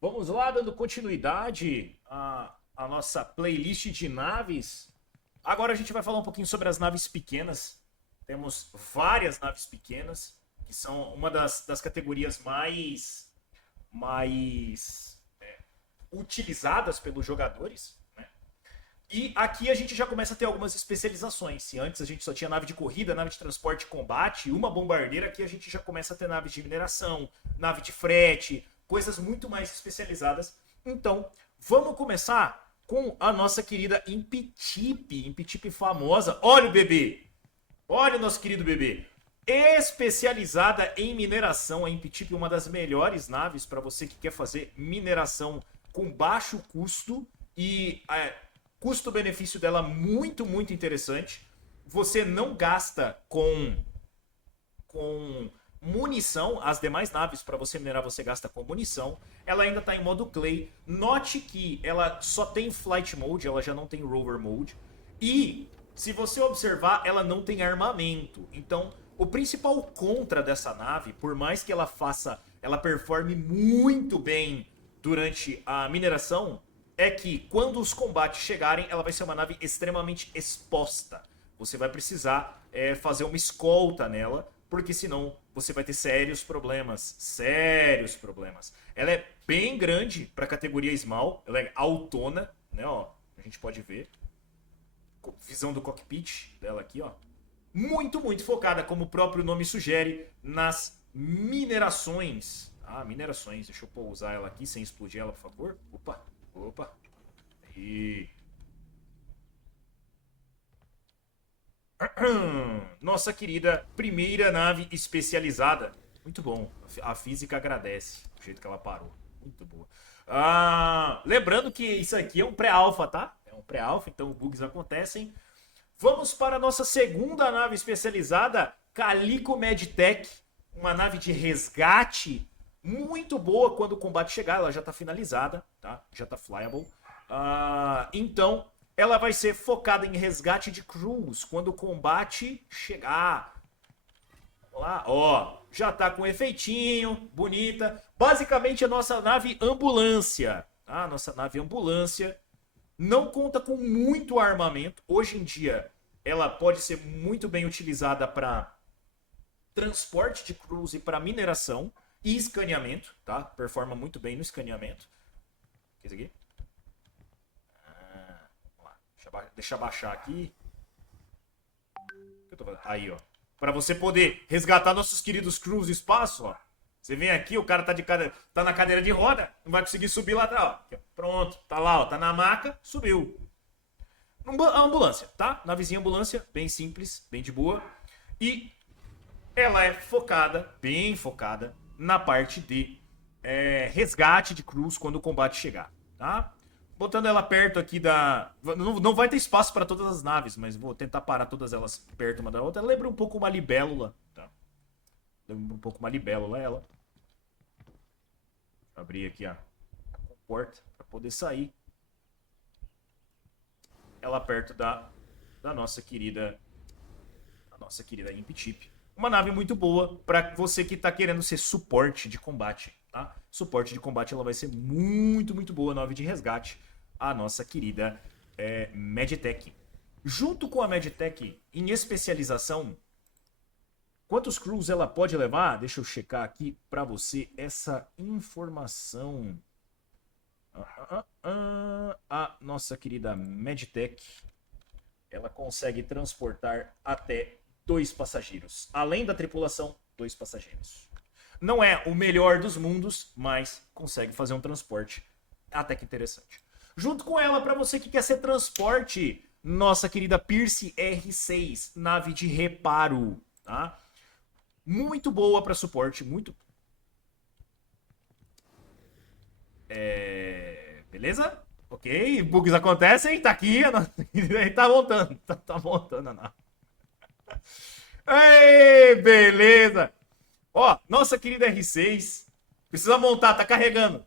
Vamos lá, dando continuidade à nossa playlist de naves. Agora a gente vai falar um pouquinho sobre as naves pequenas. Temos várias naves pequenas, que são uma das categorias mais utilizadas pelos jogadores. Né? E aqui a gente já começa a ter algumas especializações. Se antes a gente só tinha nave de corrida, nave de transporte e combate, e uma bombardeira, aqui a gente já começa a ter naves de mineração, nave de frete, coisas muito mais especializadas. Então, vamos começar com a nossa querida Impitip, Impitip famosa. Olha o bebê! Olha o nosso querido bebê! Especializada em mineração, a Impitip é uma das melhores naves para você que quer fazer mineração com baixo custo e custo-benefício dela muito interessante. Você não gasta com munição. As demais naves para você minerar você gasta com munição. Ela ainda está em modo clay. Note que ela só tem flight mode, ela já não tem rover mode. E se você observar, ela não tem armamento. Então, o principal contra dessa nave, por mais que ela performe muito bem durante a mineração, é que quando os combates chegarem, ela vai ser uma nave extremamente exposta. Você vai precisar fazer uma escolta nela, porque senão você vai ter sérios problemas. Sérios problemas. Ela é bem grande para a categoria Small, ela é autona, né? Ó, a gente pode ver. Visão do cockpit dela aqui, ó. Muito focada, como o próprio nome sugere, nas minerações. Ah, minerações. Deixa eu pousar ela aqui sem explodir ela, por favor. Opa. E nossa querida primeira nave especializada. Muito bom. A física agradece o jeito que ela parou. Muito boa. Lembrando que isso aqui é um pré-alpha, tá? É um pré-alpha, então bugs acontecem. Vamos para a nossa segunda nave especializada, Calico Medtech. Uma nave de resgate muito boa quando o combate chegar. Ela já está finalizada, tá? Já está flyable. Então, ela vai ser focada em resgate de crews quando o combate chegar. Vamos lá, ó, já tá com efeitinho, bonita. Basicamente a nossa nave ambulância, tá? Nossa nave ambulância não conta com muito armamento. Hoje em dia, ela pode ser muito bem utilizada para transporte de crews e para mineração e escaneamento, tá? Performa muito bem no escaneamento. O que é isso aqui? Deixa eu baixar aqui. Aí, ó. Para você poder resgatar nossos queridos crews do espaço, ó. Você vem aqui, o cara tá na cadeira de roda, não vai conseguir subir lá atrás, ó. Pronto, tá lá, ó. Tá na maca, subiu. A ambulância, tá? Navezinha ambulância, bem simples, bem de boa. E ela é focada, bem focada, na parte de resgate de crews quando o combate chegar, tá? Botando ela perto aqui da... Não vai ter espaço para todas as naves, mas vou tentar parar todas elas perto uma da outra. Lembra um pouco uma libélula, tá? Lembra um pouco uma libélula, ela. Vou abrir aqui a porta para poder sair. Ela perto da nossa querida Imptip. Uma nave muito boa para você que está querendo ser suporte de combate, tá? Suporte de combate ela vai ser muito boa, nave de resgate, a nossa querida Medtech. Junto com a Medtech em especialização, quantos crews ela pode levar? Deixa eu checar aqui para você essa informação. A nossa querida Medtech, ela consegue transportar até 2 passageiros. Além da tripulação, 2 passageiros. Não é o melhor dos mundos, mas consegue fazer um transporte até que interessante. Junto com ela, para você que quer ser transporte, nossa querida Pierce R6, nave de reparo, tá? Muito boa para suporte, muito... Beleza? Ok, bugs acontecem, tá aqui, tá montando, tá montando a nave. Ei, beleza! Ó, nossa querida R6, precisa montar, tá carregando.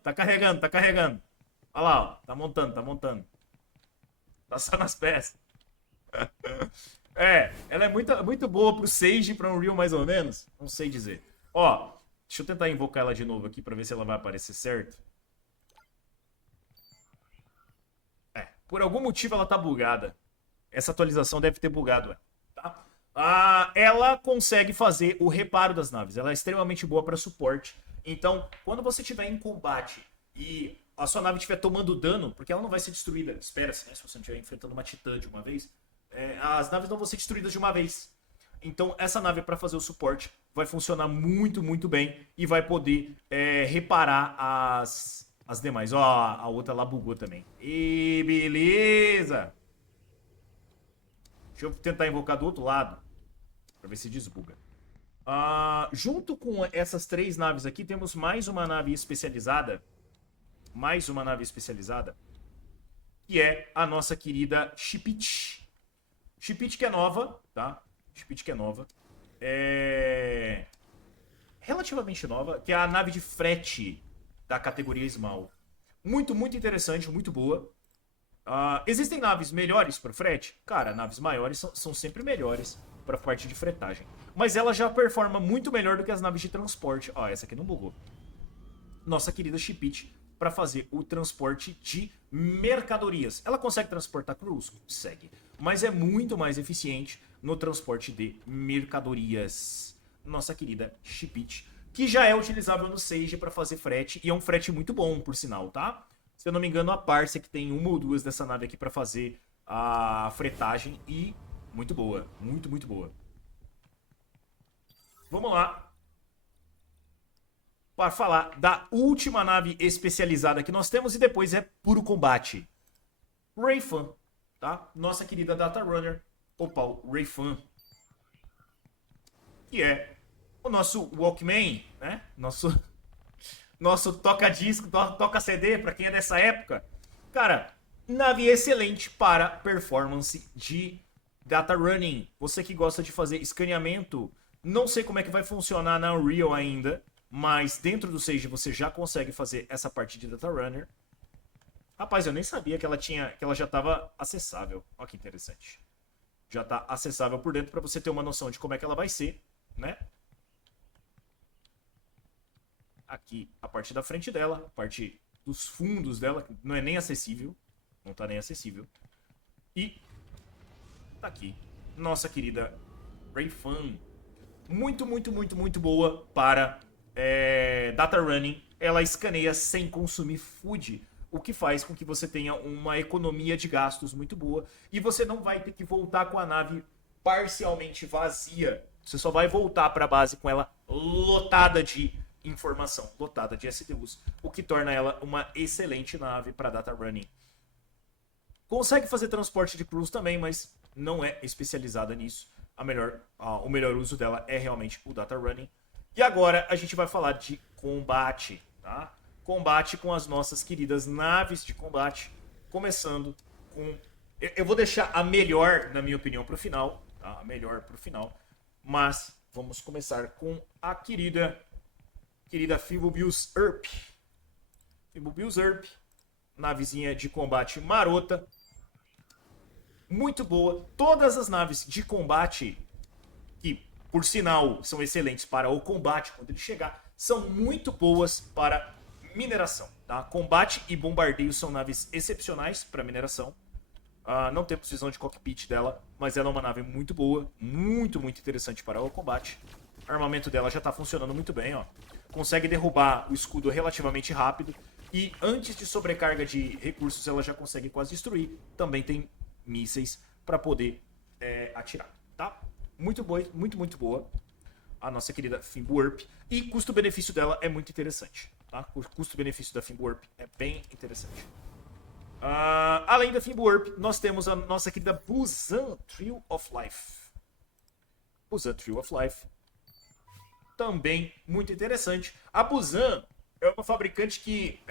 Olha lá, ó, tá montando. Tá só nas peças. Ela é muito boa pro Sage e pra Unreal mais ou menos, não sei dizer. Ó, deixa eu tentar invocar ela de novo aqui pra ver se ela vai aparecer certo. Por algum motivo ela tá bugada. Essa atualização deve ter bugado ela, tá? Ela consegue fazer o reparo das naves. Ela é extremamente boa para suporte. Então, quando você estiver em combate e a sua nave estiver tomando dano, porque ela não vai ser destruída, espera-se, né? Se você não estiver enfrentando uma titã de uma vez, as naves não vão ser destruídas de uma vez. Então, essa nave para fazer o suporte vai funcionar muito, muito bem e vai poder reparar as demais. Ó, a outra lá bugou também. E beleza! Deixa eu tentar invocar do outro lado para ver se desbuga. Junto com essas 3 naves aqui, temos mais uma nave especializada. Mais uma nave especializada. Que é a nossa querida Shipit. Shipit que é nova, tá? Shipit que é nova. É relativamente nova, que é a nave de frete da categoria Small. Muito, muito interessante, muito boa. Existem naves melhores para frete? Cara, naves maiores são sempre melhores para parte de fretagem. Mas ela já performa muito melhor do que as naves de transporte. Ó, essa aqui não bugou. Nossa querida Shipit para fazer o transporte de mercadorias. Ela consegue transportar crews? Consegue. Mas é muito mais eficiente no transporte de mercadorias. Nossa querida Shipit, que já é utilizável no Sage para fazer frete. E é um frete muito bom, por sinal, tá? Se eu não me engano, a Parse que tem uma ou duas dessa nave aqui para fazer a fretagem. E muito boa. Muito, muito boa. Vamos lá para falar da última nave especializada que nós temos e depois é puro combate. Rayfan, tá? Nossa querida Data Runner, Opal Rayfan, que é o nosso Walkman, né? Nosso toca-disco, toca-CD, para quem é dessa época. Cara, nave excelente para performance de data running. Você que gosta de fazer escaneamento, não sei como é que vai funcionar na Unreal ainda, mas dentro do Sage você já consegue fazer essa parte de data runner. Rapaz, eu nem sabia que ela já estava acessável. Olha que interessante. Já está acessável por dentro para você ter uma noção de como é que ela vai ser, né? Aqui a parte da frente dela, a parte dos fundos dela, não é nem acessível. Não está nem acessível. E tá aqui. Nossa querida Rayfan. Muito, muito, muito, muito boa para data running. Ela escaneia sem consumir food, o que faz com que você tenha uma economia de gastos muito boa. E você não vai ter que voltar com a nave parcialmente vazia. Você só vai voltar para a base com ela lotada de informação, lotada de SDUs, o que torna ela uma excelente nave para data running. Consegue fazer transporte de crews também, mas não é especializada nisso. O melhor uso dela é realmente o data running. E agora a gente vai falar de combate, tá? Combate com as nossas queridas naves de combate, começando com... Eu vou deixar a melhor, na minha opinião, para o final, tá? A melhor para o final, mas vamos começar com a querida Fimbulbeus Earp. Fimbulbeus Earp, navezinha de combate marota, muito boa. Todas as naves de combate, que por sinal são excelentes para o combate quando ele chegar, são muito boas para mineração, tá? Combate e bombardeio são naves excepcionais para mineração. Não temos visão de cockpit dela, mas ela é uma nave muito boa, muito, muito interessante para o combate. O armamento dela já está funcionando muito bem, ó. Consegue derrubar o escudo relativamente rápido. E antes de sobrecarga de recursos, ela já consegue quase destruir. Também tem mísseis para poder atirar, tá? Muito boa, muito, muito boa. A nossa querida Fimbulwarp. E custo-benefício dela é muito interessante, tá? O custo-benefício da Fimbulwarp é bem interessante. Além da Fimbulwarp, nós temos a nossa querida Busan Tree of Life. Busan Tree of Life. Também muito interessante. A Busan é uma fabricante que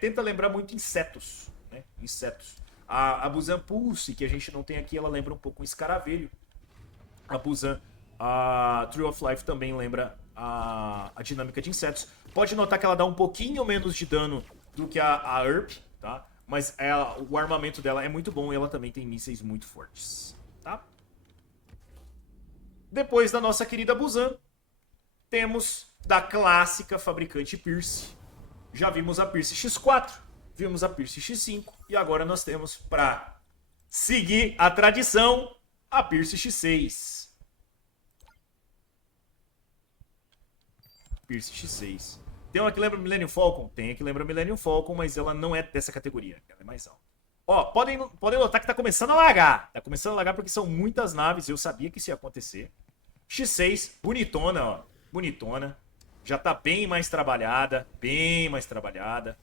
tenta lembrar muito insetos, né? Insetos. A Busan Pulse, que a gente não tem aqui, ela lembra um pouco um escaravelho. A Busan Tree of Life também lembra a dinâmica de insetos. Pode notar que ela dá um pouquinho menos de dano do que a Earp, tá? Mas o armamento dela é muito bom e ela também tem mísseis muito fortes, tá? Depois da nossa querida Busan, temos da clássica fabricante Pierce. Já vimos a Pierce X4. vimos a Pierce X5 e agora nós temos, para seguir a tradição, a Pierce X6. Pierce X6. Tem uma que lembra Millennium Falcon? Tem a que lembra Millennium Falcon, mas ela não é dessa categoria. Ela é mais alta. Ó, podem notar que tá começando a lagar. Tá começando a lagar porque são muitas naves. Eu sabia que isso ia acontecer. X6, bonitona, ó. Bonitona. Já tá bem mais trabalhada. Bem mais trabalhada.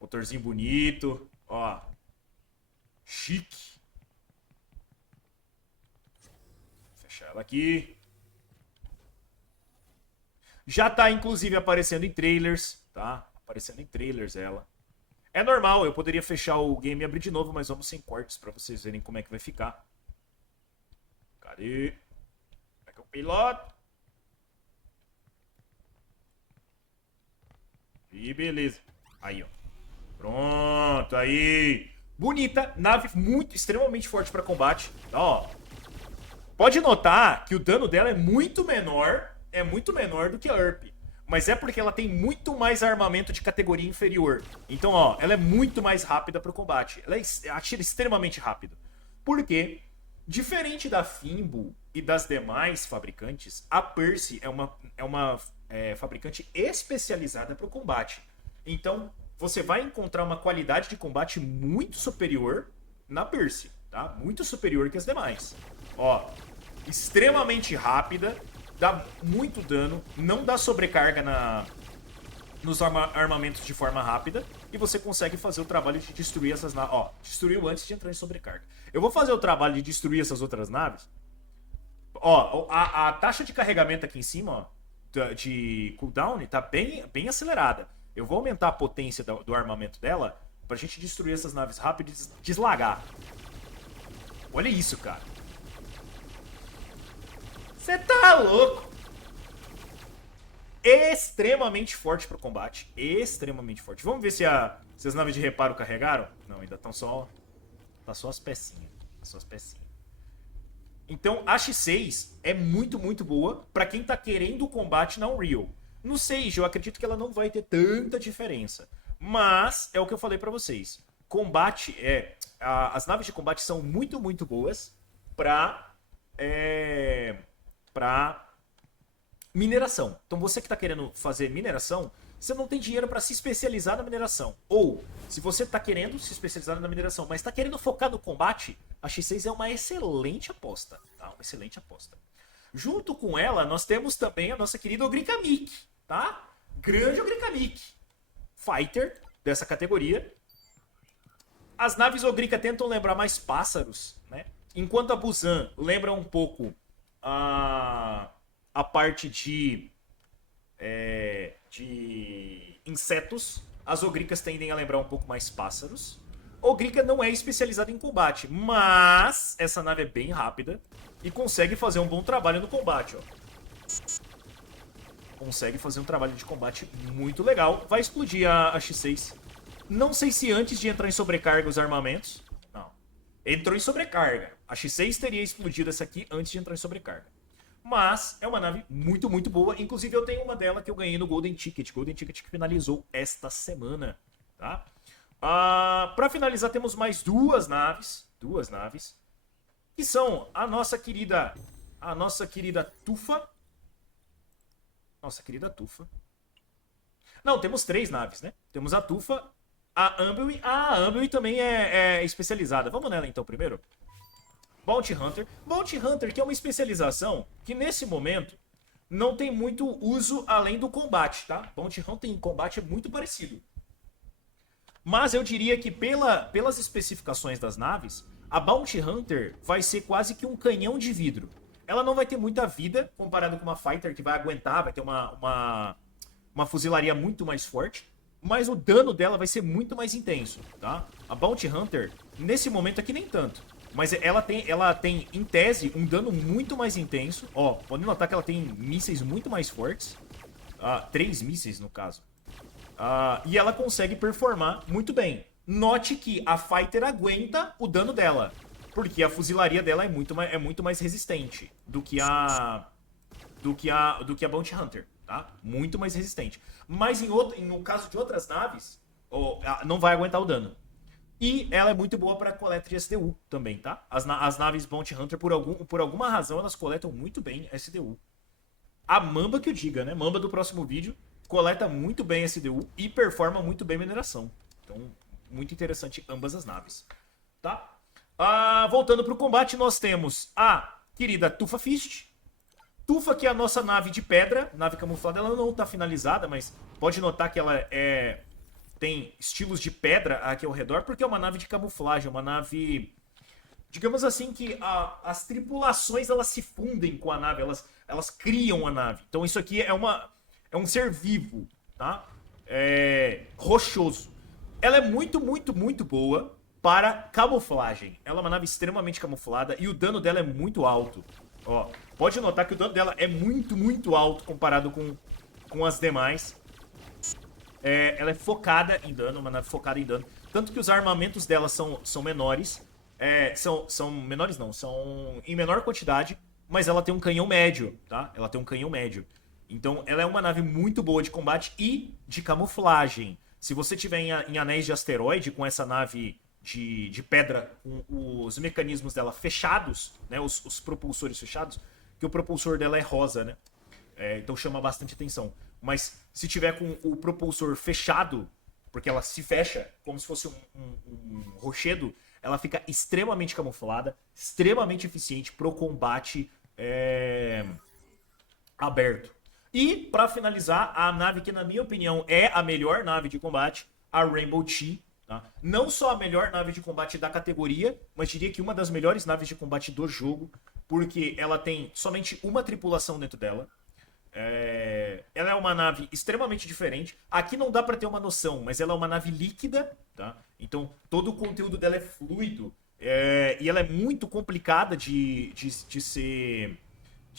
Motorzinho bonito. Ó. Chique. Vou fechar ela aqui. Já tá, inclusive, aparecendo em trailers, tá? Aparecendo em trailers ela. É normal, eu poderia fechar o game e abrir de novo, mas vamos sem cortes pra vocês verem como é que vai ficar. Cadê? Como é que é o piloto? E beleza. Aí, ó. Pronto, aí. Bonita, nave muito, extremamente forte pra combate. Ó. Pode notar que o dano dela é muito menor do que a URP. Mas é porque ela tem muito mais armamento de categoria inferior. Então, ó, ela é muito mais rápida pro combate. Ela atira extremamente rápido. Por quê? Diferente da Fimble e das demais fabricantes, a Percy é uma fabricante especializada pro combate. Então, você vai encontrar uma qualidade de combate muito superior na Percy, tá? Muito superior que as demais. Ó, extremamente rápida, dá muito dano, não dá sobrecarga nos armamentos de forma rápida e você consegue fazer o trabalho de destruir essas naves. Ó, destruiu antes de entrar em sobrecarga. Eu vou fazer o trabalho de destruir essas outras naves. Ó, a taxa de carregamento aqui em cima, ó, de cooldown, tá bem acelerada. Eu vou aumentar a potência do armamento dela pra gente destruir essas naves rápido e deslagar. Olha isso, cara. Você tá louco! Extremamente forte pro combate. Extremamente forte. Vamos ver se as naves de reparo carregaram? Não, ainda estão só... Tá só as pecinhas. Só as pecinhas. Então, a X6 é muito, muito boa pra quem tá querendo o combate na Unreal. No Sage, eu acredito que ela não vai ter tanta diferença. Mas, é o que eu falei pra vocês. Combate as naves de combate são muito, muito boas pra mineração. Então você que está querendo fazer mineração, você não tem dinheiro para se especializar na mineração. Ou, se você está querendo se especializar na mineração, mas está querendo focar no combate, a X6 é uma excelente aposta. Tá? Uma excelente aposta. Junto com ela, nós temos também a nossa querida Ogrica Mick, tá? Grande Ogrica Mick. Fighter dessa categoria. As naves Ogrica tentam lembrar mais pássaros, né? Enquanto a Busan lembra um pouco a parte de insetos, as Ogricas tendem a lembrar um pouco mais pássaros. Ogrica não é especializada em combate, mas essa nave é bem rápida e consegue fazer um bom trabalho no combate, ó. Consegue fazer um trabalho de combate muito legal. Vai explodir a X6. Não sei se antes de entrar em sobrecarga os armamentos. Não. Entrou em sobrecarga. A X6 teria explodido essa aqui antes de entrar em sobrecarga. Mas é uma nave muito, muito boa. Inclusive eu tenho uma dela que eu ganhei no Golden Ticket. Golden Ticket que finalizou esta semana, tá? Para finalizar temos mais duas naves. Que são a nossa querida Tufa. Nossa querida Tufa. Não, temos três naves, né? Temos a Tufa, a Ambuy. A Ambuy também é especializada. Vamos nela então primeiro. Bounty Hunter. Bounty Hunter, que é uma especialização que nesse momento não tem muito uso além do combate, tá? Bounty Hunter em combate é muito parecido. Mas eu diria que pelas especificações das naves, a Bounty Hunter vai ser quase que um canhão de vidro. Ela não vai ter muita vida comparado com uma Fighter que vai aguentar, vai ter uma fuzilaria muito mais forte. Mas o dano dela vai ser muito mais intenso, tá? A Bounty Hunter, nesse momento aqui nem tanto. Mas ela tem, em tese, um dano muito mais intenso. Ó, pode notar que ela tem mísseis muito mais fortes. 3 mísseis, no caso. E ela consegue performar muito bem. Note que a Fighter aguenta o dano dela. Porque a fuzilaria dela é muito mais resistente do que a Bounty Hunter. tá? Muito mais resistente. Mas no caso de outras naves, não vai aguentar o dano. E ela é muito boa para coleta de SDU também, tá? As naves Bounty Hunter, por alguma razão, elas coletam muito bem SDU. A Mamba que eu diga, né? Mamba do próximo vídeo coleta muito bem SDU e performa muito bem mineração. Então, muito interessante ambas as naves, tá? Voltando pro combate, nós temos a querida Tufa Fist. Tufa, que é a nossa nave de pedra, nave camuflada, ela não tá finalizada, mas pode notar que ela tem estilos de pedra aqui ao redor, porque é uma nave de camuflagem, uma nave, digamos assim, que as tripulações elas se fundem com a nave, elas criam a nave. Então isso aqui é um ser vivo, tá? Rochoso. Ela é muito, muito, muito boa para camuflagem. Ela é uma nave extremamente camuflada e o dano dela é muito alto. Ó, pode notar que o dano dela é muito, muito alto comparado com as demais. Ela é focada em dano, uma nave focada em dano. Tanto que os armamentos dela são menores. São menores não, são em menor quantidade, mas ela tem um canhão médio, tá? Ela tem um canhão médio. Então ela é uma nave muito boa de combate e de camuflagem. Se você tiver em anéis de asteroide com essa nave de pedra, com os mecanismos dela fechados, né? Os propulsores fechados, que o propulsor dela é rosa, né? Então chama bastante atenção. Mas se tiver com o propulsor fechado, porque ela se fecha como se fosse um rochedo, ela fica extremamente camuflada, extremamente eficiente pro combate aberto. E, para finalizar, a nave que, na minha opinião, é a melhor nave de combate, a Rainbow Chi. Tá? Não só a melhor nave de combate da categoria, mas diria que uma das melhores naves de combate do jogo, porque ela tem somente uma tripulação dentro dela. Ela é uma nave extremamente diferente. Aqui não dá para ter uma noção, mas ela é uma nave líquida, tá? Então todo o conteúdo dela é fluido, e ela é muito complicada de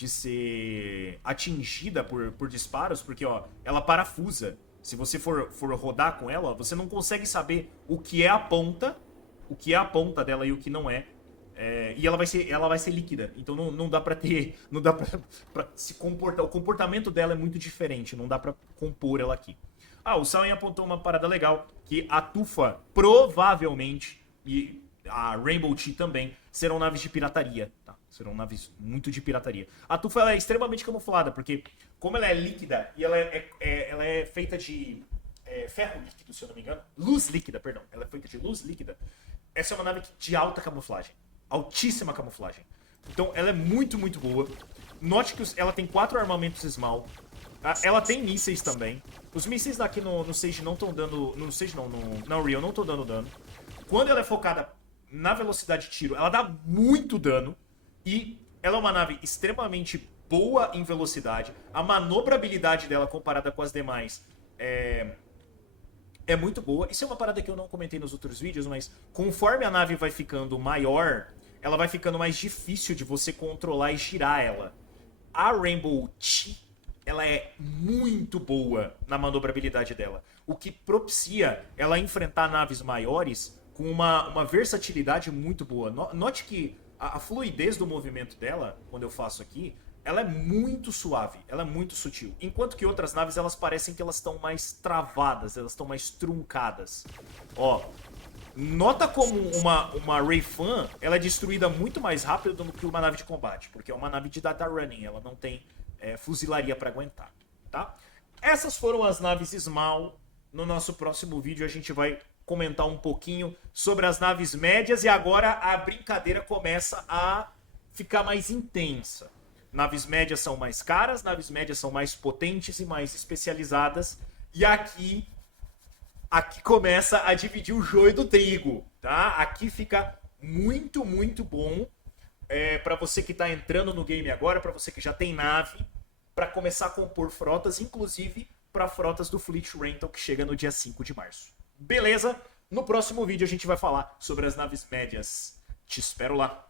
ser atingida por disparos, porque ó, ela parafusa. Se você for rodar com ela, ó, você não consegue saber o que é a ponta dela e o que não é. E ela vai ser líquida, então não dá pra ter, não dá pra se comportar, o comportamento dela é muito diferente, não dá pra compor ela aqui. O Sawen apontou uma parada legal, que a Tufa provavelmente, e a Rainbow Chi também, serão naves de pirataria, tá? Serão naves muito de pirataria. A Tufa ela é extremamente camuflada, porque como ela é líquida, e ela é feita de ferro líquido, se eu não me engano, luz líquida, perdão, ela é feita de luz líquida, essa é uma nave de alta camuflagem. Altíssima camuflagem. Então ela é muito, muito boa. Note que ela tem 4 armamentos Small. Ela tem mísseis também. Os mísseis daqui no Sage não estão dando... No Sage não, na Unreal não estão dando dano. Quando ela é focada na velocidade de tiro, ela dá muito dano. E ela é uma nave extremamente boa em velocidade. A manobrabilidade dela comparada com as demais é muito boa. Isso é uma parada que eu não comentei nos outros vídeos, mas conforme a nave vai ficando maior, ela vai ficando mais difícil de você controlar e girar ela. A Rainbow Chi, ela é muito boa na manobrabilidade dela, o que propicia ela enfrentar naves maiores com uma versatilidade muito boa. Note que a fluidez do movimento dela, quando eu faço aqui, ela é muito suave, ela é muito sutil. Enquanto que outras naves, elas parecem que elas estão mais travadas, elas estão mais truncadas. Ó, nota como uma Ray Fan, ela é destruída muito mais rápido do que uma nave de combate, porque é uma nave de data running, ela não tem fuzilaria para aguentar, tá? Essas foram as naves Small. No nosso próximo vídeo a gente vai comentar um pouquinho sobre as naves médias e agora a brincadeira começa a ficar mais intensa. Naves médias são mais caras, naves médias são mais potentes e mais especializadas. E aqui começa a dividir o joio do trigo, tá? Aqui fica muito, muito bom para você que está entrando no game agora, para você que já tem nave, para começar a compor frotas, inclusive para frotas do Fleet Rental que chega no dia 5 de março. Beleza? No próximo vídeo a gente vai falar sobre as naves médias. Te espero lá.